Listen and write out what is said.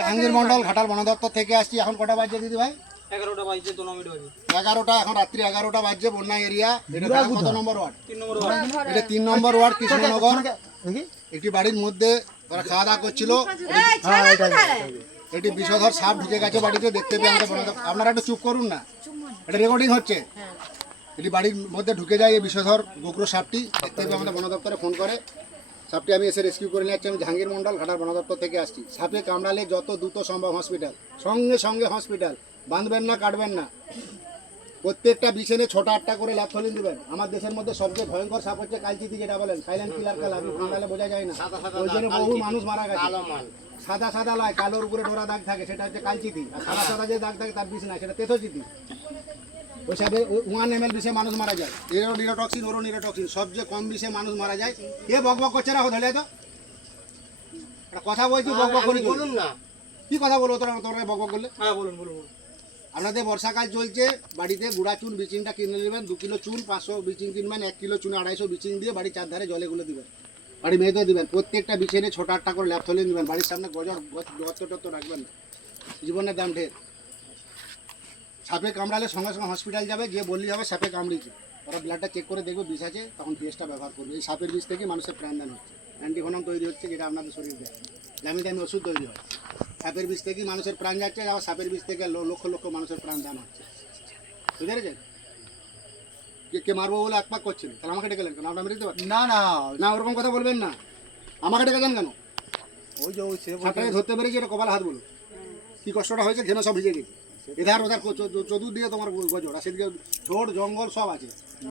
জাহাঙ্গীর মন্ডল ঘাটাল বন দপ্তর থেকে আসছি। এখন কটা বাজছে দিদি ভাই? 11টা বাজছে 2 মিনিট বাজে। 11টা, এখন রাত্রি 11টা বাজছে। বন্যা এরিয়া। এটা কত নম্বর ওয়ার্ড? 3 নম্বর ওয়ার্ড। এটা 3 নম্বর ওয়ার্ড, কৃষ্ণনগর। একটি বাড়ির মধ্যে তারা খাওয়া দাওয়া করছিল। এটি বিষধর সাপ ঢুকে গেছে বাড়িতে, দেখতে পেয়ে আমাদের বন দপ্তর। আপনারা একটু চুপ করুন না, এটা রেকর্ডিং হচ্ছে। এটি বাড়ির মধ্যে ঢুকে যায় এই বিষধর গোগ্র সাপটি, দেখতে পেয়ে আমাদের বন দপ্তরে ফোন করে। সাপটি আমি এসে রেস্কিউ করে নিয়ে যাচ্ছি। আমি জাহাঙ্গীর মন্ডল ঘাটাল বন দপ্তর থেকে আসছি। সাপে কামড়ালে যত দ্রুত সম্ভব হসপিটাল, সঙ্গে সঙ্গে হসপিটাল। বাঁধবেন না, কাটবেন না। প্রত্যেকটা বিছানে 6টা করে ল্যাপথলিন দিবেন। আমার দেশের মধ্যে সবচেয়ে ভয়ঙ্কর সাপ হচ্ছে কালচিতি, যেটা বলেন সাইলেন্ট কিলার কাল। আপনি কামড়ালে বোঝা যায় না, ওই জন্য বহু মানুষ মারা গেছে। সাদা সাদা লয়, কালোর উপরে ডোরা দাগ থাকে, সেটা হচ্ছে কালচিতি। আর সাদা সাদা যে দাগ থাকে তার বিষ না, সেটা তেথোচিতি। ওই সাথে 1 ml বিষে মানুষ মারা যায়। নিউরোটক্সিন, নিউরোটক্সিন, সবচেয়ে কম বিষে মানুষ মারা যায়। কে বক বক করছে না? ধরে তো একটা কথা বলছি, বক বক করি বলুন না। কি কথা বলবো তোরা বক বক করলে? হ্যাঁ বলুন বলুন। আপনাদের বর্ষাকাল চলছে, বাড়িতে গুঁড়া চুন বিচিনটা কিনে নেবেন। 2 কিলো চুন, 500 বিচিন কিনবেন। 1 কিলো চুনে 250 বিচিন দিয়ে বাড়ির চারধারে জলেগুলো দিবেন, বাড়ি মেয়েতে দিবেন। প্রত্যেকটা বিছানে 6টা করে ল্যাপথলিন দিবেন। বাড়ির সামনে গর্ত রাখবেন না, জীবনের দাম ঢের। সাপে কামড়ালে সঙ্গে সঙ্গে হসপিটাল যাবে, গিয়ে বললেই হবে সাপে কামড়িয়েছে। ওরা ব্লাডটা চেক করে দেখবে বিষ আছে, তখন টেস্টটা ব্যবহার করবে। এই সাপের বিষ থেকে মানুষের প্রাণদান হচ্ছে, অ্যান্টিভেনম তৈরি হচ্ছে, যেটা আপনাদের শরীর দেয়। দামি দামি ওষুধ তৈরি হয়। সাপের বিষ থেকে মানুষের প্রাণ যাচ্ছে, আবার সাপের বিষ থেকে লক্ষ লক্ষ মানুষের প্রাণ দান হচ্ছে। বুঝতে পেরেছেন? কে মারবো বলে একপাক করছিল, তাহলে আমাকে ডেকেলেন কেন? আপনার মেরে দিতে পারেন না না না, ওরকম কথা বলবেন না। আমাকে ডেকেছেন কেন? ওই যে ওই সাপটাকে ধরতে পেরেছি, এটা কপাল হাত বলুন। কি কষ্টটা হয়েছে, ঘেমে সব ভিজে গেছে। এধার ওধার চতুর্দিকে তোমার গজর, আর সেদিকে ঝোড় জঙ্গল সব আছে।